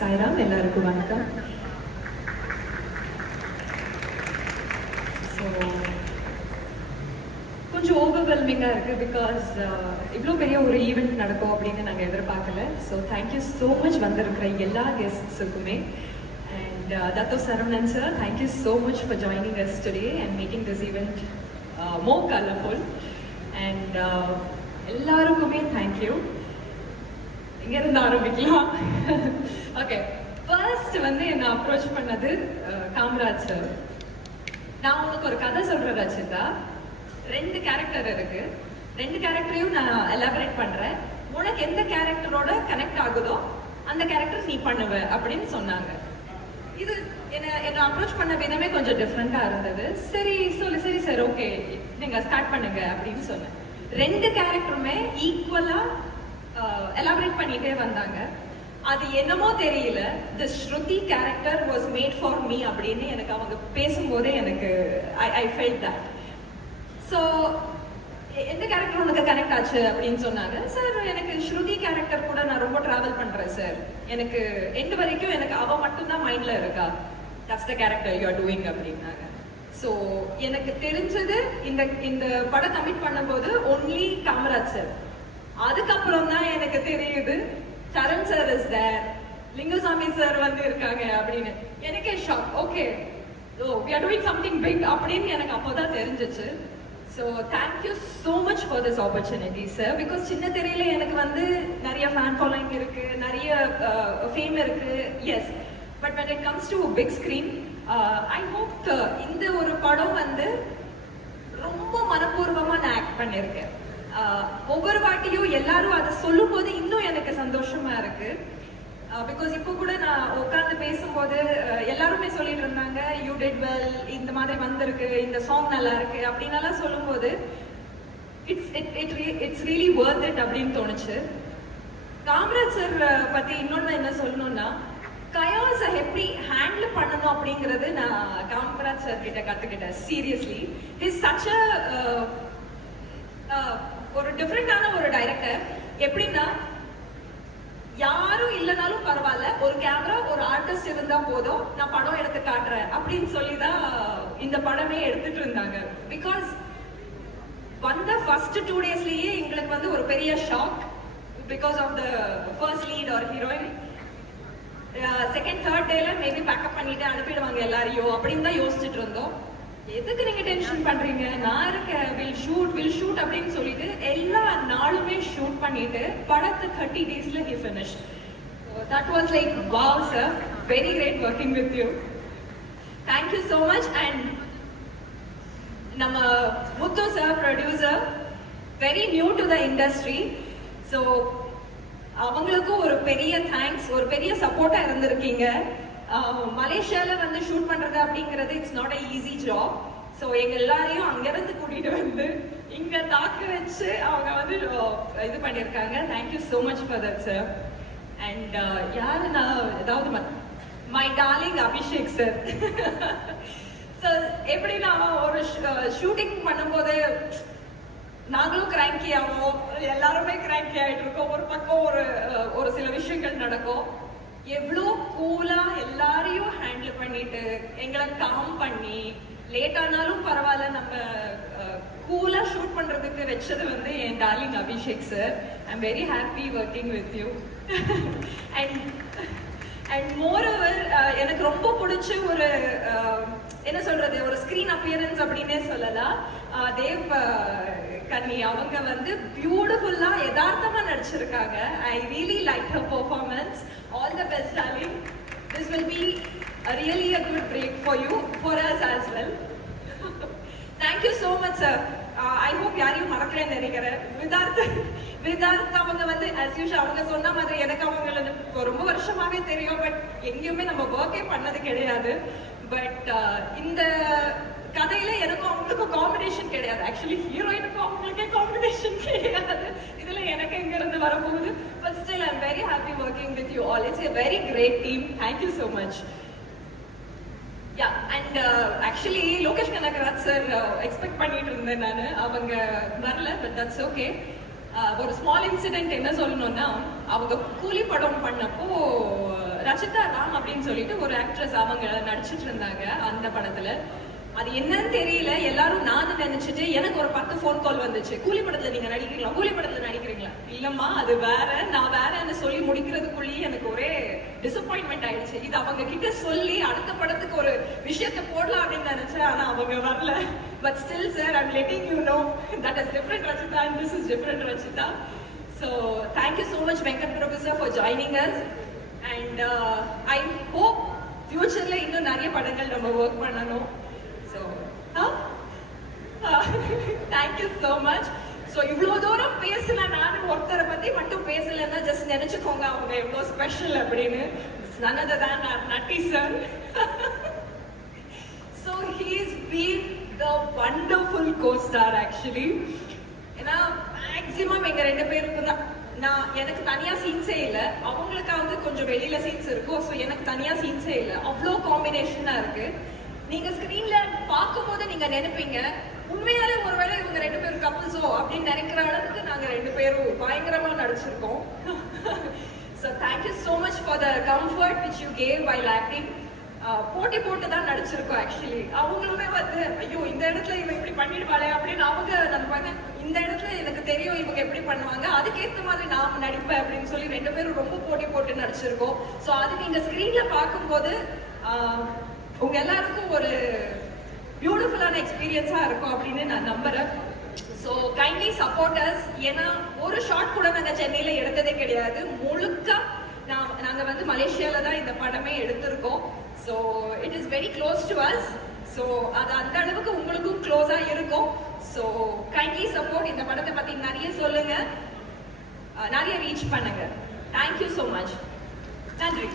சாய்ராம், எல்லாருக்கும் வணக்கம். ஸோ கொஞ்சம் ஓவர்வெல்மிங்காக இருக்குது பிகாஸ் இவ்வளோ பெரிய ஒரு ஈவெண்ட் நடக்கும் அப்படின்னு நாங்கள் எதிர்பார்க்கல. ஸோ தேங்க்யூ ஸோ மச் வந்திருக்கிற எல்லா கெஸ்ட்ஸுக்குமே. And Datto Saravanan sir, thank you so much for joining us today and making this event more colorful. And எல்லாருக்குமே தேங்க்யூ. இங்கேருந்து ஆரம்பிக்கலாம். ஓகே, ஃபர்ஸ்ட் வந்து என்னை அப்ரோச் பண்ணது காமராஜ் சார். நான் உனக்கு ஒரு கதை சொல்கிறேன் ரச்சிதா, 2 கேரக்டர் இருக்கு, 2 கேரக்டரையும் நான் எலாபரேட் பண்ணுறேன், உனக்கு எந்த கேரக்டரோட கனெக்ட் ஆகுதோ அந்த கேரக்டர் நீ பண்ணுவ அப்படின்னு சொன்னாங்க. இது என்னை அப்ரோச் பண்ண விதமே கொஞ்சம் டிஃப்ரெண்ட்டாக இருந்தது. சரி சரி சார், ஓகே நீங்கள் ஸ்டார்ட் பண்ணுங்க அப்படின்னு சொன்னேன். 2 கேரக்டருமே ஈக்குவலாக எலாபரேட் பண்ணிட்டே வந்தாங்க. அது என்னமோ தெரியல, the Shruti character was made for me அப்படின்னு எனக்கு அவங்க பேசும்போதே எனக்கு ஐ ஃபெல்ட் தட். ஸோ எந்த கேரக்டர் உனக்கு கனெக்ட் ஆச்சு அப்படின்னு சொன்னாங்க. சார் எனக்கு ஸ்ருதி கேரக்டர் கூட நான் ரொம்ப டிராவல் பண்றேன் சார், எனக்கு எண்டு வரைக்கும் எனக்கு அவ மட்டும்தான் மைண்ட்ல இருக்கா, that's the character you are doing அப்படின்னாங்க. ஸோ எனக்கு தெரிஞ்சது இந்த படம் கமிட் பண்ணும்போது ஒன்லி காமராஜ் சார். அதுக்கப்புறம் தான் எனக்கு தெரியுது Charan sir is there, Lingusamy sir வந்து இருக்காங்க அப்படின்னு. எனக்கே shock. Okay, we are doing something big அப்படின்னு எனக்கு அப்போதான் தெரிஞ்சிச்சு. So thank you so much for this opportunity sir. Because சின்ன திரையில எனக்கு வந்து நிறைய ஃபேன் ஃபாலோயிங் இருக்கு, நிறைய ஃபேம் இருக்கு, yes. But when it comes to a big screen, I hope இந்த ஒரு படம் வந்து ரொம்ப மனப்பூர்வமா நான் ஆக்ட் பண்ணியிருக்கேன். ஒவ்வொரு வாட்டியும் எல்லாரும் அதை சொல்லும் போது இன்னும் எனக்கு சந்தோஷமா இருக்கு. பிகாஸ் இப்போ கூட நான் உட்காந்து பேசும்போது எல்லாருமே சொல்லிட்டு இருந்தாங்க, யூ டிட் வெல், இந்த மாதிரி வந்திருக்கு, இந்த சாங் நல்லா இருக்கு அப்படின்னலாம் சொல்லும்போது இட்ஸ் ரியலி வர்த் இட் அப்படின்னு தோணுச்சு. காமராஜ் சார் பத்தி இன்னொன்று என்ன சொல்லணும்னா, கயாஸை எப்படி ஹேண்டில் பண்ணணும் அப்படிங்கிறது நான் காமராஜ் சார் கிட்ட கற்றுக்கிட்டேன். சீரியஸ்லி, இஸ் சச் ஒரு டிஃப்ரெண்டான ஒரு டைரக்டர். எப்படின்னா, யாரும் இல்லைனாலும் பரவாயில்ல, ஒரு கேமரா ஒரு ஆர்டிஸ்ட் இருந்தா போதும், நான் படம் எடுத்து காட்டுறேன் அப்படின்னு சொல்லிதான் இந்த படமே எடுத்துட்டு இருந்தாங்க. பிகாஸ் வந்த ஃபர்ஸ்ட் 2 டேஸ்லயே எங்களுக்கு வந்து ஒரு பெரிய shock because of the first lead or heroine. Second third டேல மேபி பேக்கப் பண்ணிட்டு அனுப்பிடுவாங்க எல்லாரையும் அப்படின்னு தான் யோசிச்சுட்டு இருந்தோம். எதுக்கு நீங்க டென்ஷன் பண்றீங்க, நான் இருக்கேன், வில் ஷூட் அப்படின்னு சொல்லிட்டு எல்லா நாளுமே ஷூட் பண்ணிட்டு படத்தை 30 daysல he finished. That was like wow sir, very great working with you, thank you so much. And நம்ம முத்து sir, producer, very new to the industry, so அவங்களுக்கும் ஒரு பெரிய தேங்க்ஸ், ஒரு பெரிய சப்போர்ட்டா இருந்திருக்கீங்க. மலேசியால வந்து ஷூட் பண்றது அப்படிங்கிறது it's not a easy job. So எங்க எல்லாரையும் அங்கிருந்து கூட்டிட்டு வந்து இங்க தாக்க வச்சு அவங்க வந்து இது பண்ணியிருக்காங்க. Thank you so much for that sir. And யாரு நான் ஏதாவது my darling Abhishek sir. So எப்படின்னா, ஒரு ஷூட்டிங் பண்ணும்போது நாங்களும் கிராங்கி ஆகும், எல்லாருமே கிராங்கி ஆகிட்டு இருக்கோம். ஒரு பக்கம் ஒரு சில விஷயங்கள் நடக்கும். எவ்வளோ கூலா எல்லாரையும் ஹேண்டில் பண்ணிட்டு எங்களை காம் பண்ணி லேட் ஆனாலும் பரவாயில்ல நம்ம கூலா ஷூட் பண்றதுக்கு வச்சது வந்து என் darling Abhishek sir. I am very happy working with you. And moreover எனக்கு ரொம்ப பிடிச்ச ஒரு என்ன சொல்றது, ஒரு ஸ்கிரீன் அப்பியரன்ஸ் அப்படின்னே சொல்லலாம். தேவ் கன்னி அவங்க வந்து பியூட்டிஃபுல்லா யதார்த்தமா நடிச்சிருக்காங்க. I really like her performance. All the best darling. This will be really a good break for you, for us as well. Thank you so much sir. I hope யாரையும் மறக்கலன்னு நினைக்கிறேன். விதார்த் அவங்க வந்து as usual அவங்க சொன்ன மாதிரி எனக்கு அவங்கள ரொம்ப வருஷமாவே தெரியும், பட் எங்கேயுமே நம்ம ஒர்க்கே பண்ணது கிடையாது. பட் இந்த கதையில எனக்கும் அவங்களுக்கும் காம்பினேஷன் கிடையாது. ஆக்சுவலி ஹீரோயினுக்கும் அவங்களுக்கே காம்பினேஷன் கிடையாது. இதுல எனக்கு எங்க இருந்து வரப்போகுது. But still I am very happy working with you all. It's a very great team. Thank you so much. Yeah, and actually Lokesh Kanagaraj sir expect பண்ணிட்டு இருந்தேன் நான், அவங்க வரல. But that's okay. ஒரு ஸ்மால் இன்சிடென்ட் என்ன சொல்லணும்னா, அவங்க கூலி படம் பண்ணப்போ ரச்சிதா ராம் அப்படின்னு சொல்லிட்டு ஒரு ஆக்ட்ரஸ் அவங்க நடிச்சிட்டு இருந்தாங்க அந்த படத்துல. அது என்னன்னு தெரியல, எல்லாரும் நான் நினைச்சிட்டு எனக்கு ஒரு 10 ஃபோன் கால் வந்துச்சு. கூலி படத்துல நீங்க நடிக்கிறீங்களா, கூலி படத்துல நடிக்கிறீங்களா? இல்லம்மா அது வேற, நான் வேறன்னு சொல்லி முடிக்கிறதுக்குள்ளேயே எனக்கு ஒரே டிசப்பாயின்மெண்ட் ஆயிடுச்சு. இது அவங்க கிட்ட சொல்லி அடுத்த படத்துக்கு ஒரு விஷயத்தை போடலாம் அப்படின்னு நினைச்சேன், ஆனா அவங்க வரல. But still sir, I'm letting you know that is different Rachitha and this is different Rachitha. So thank you so much Venkat Prabhu sir for joining us. And I hope ஃபியூச்சர்ல இன்னும் நிறைய படங்கள் நம்ம ஒர்க் பண்ணணும். So, thank you so much. So, இவ்வளோ தூரம் பேசல, நானும் ஒருத்தரை பத்தி மட்டும் பேசலன்னா ஜஸ்ட் நினைச்சுக்கோங்க அவங்க எவ்வளோ ஸ்பெஷல் அப்படின்னு. None other than our Natti sir. So, he's been the wonderful co-star actually. ஏன்னா மேக்ஸிமம் எங்க 2 பேருக்கு தான், எனக்கு தனியா சீன்ஸே இல்லை, அவங்களுக்காவது கொஞ்சம் வெளியில சீன்ஸ் இருக்கும். ஸோ எனக்கு தனியா சீன்ஸே இல்லை, அவ்வளோ காம்பினேஷனா இருக்கு. நீங்க ஸ்கிரீன்ல பார்க்கும்போது நீங்க நினைப்பீங்க உண்மையாலே ஒருவேளை இவங்க 2 பேரும் கப்புள்ஸோ அப்படின்னு நினைக்கிற அளவுக்கு நாங்க 2 பேரும் பயங்கரமா நடிச்சிருக்கோம். So thank you so much for the comfort which you gave while acting. போட்டு தான் நடிச்சிருக்கோம் ஆக்சுவலி. அவங்களுமே வந்து ஐயோ இந்த இடத்துல இவங்க இப்படி பண்ணிடுவாளே அப்படின்னு அவங்க நினைப்பாங்க, இந்த இடத்துல எனக்கு தெரியும் இவங்க எப்படி பண்ணுவாங்க, அதுக்கேற்ற மாதிரி நான் நடிப்பேன் அப்படின்னு சொல்லி 2 பேரும் ரொம்ப போட்டு நடிச்சிருக்கோம். ஸோ அது நீங்க ஸ்கிரீன்ல பார்க்கும்போது உங்க எல்லாருக்கும் ஒரு பியூட்டிஃபுல்லான எக்ஸ்பீரியன்ஸா இருக்கும் அப்படின்னு நான் நம்புறேன். So kindly supporters. ஏன்னா ஒரு ஷார்ட் கூட நாங்கள் சென்னையில எடுத்ததே கிடையாது, முழுக்க நாங்கள் வந்து மலேசியால தான் இந்த படமே எடுத்திருக்கோம். So it is very close to us. So அது அந்த அளவுக்கு உங்களுக்கும் க்ளோஸா இருக்கும். So kindly support. இந்த படத்தை பத்தி நிறைய சொல்லுங்க, நிறைய ரீச் பண்ணுங்க. Thank you so much. நன்றி.